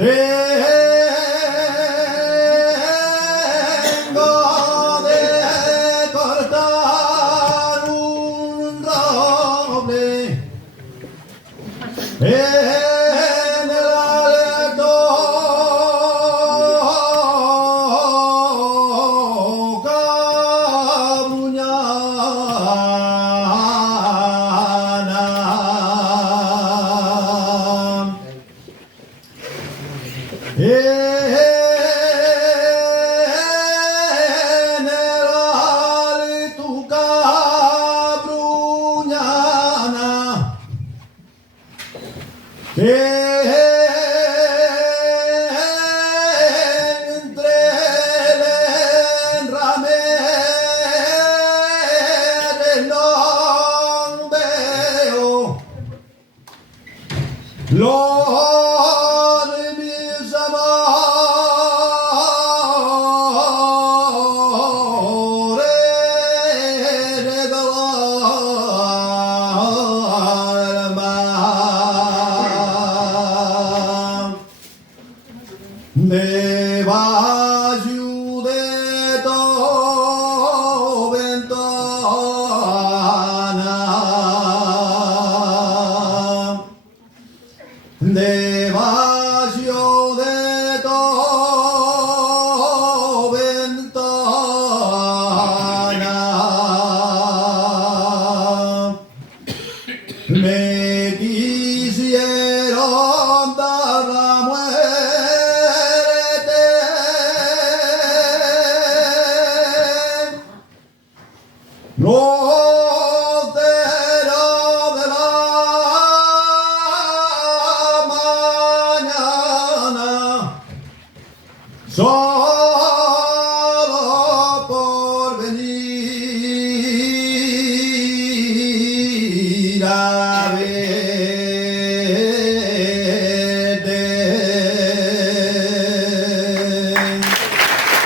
Tengo de cortar un roble en el alto Cabruñana. En el alto Cabruñana, que entre el enrame no veo lo de mis amores de alma. Debajo de tu ventana, debajo de tu ventana, me quisieron dar la muerte. No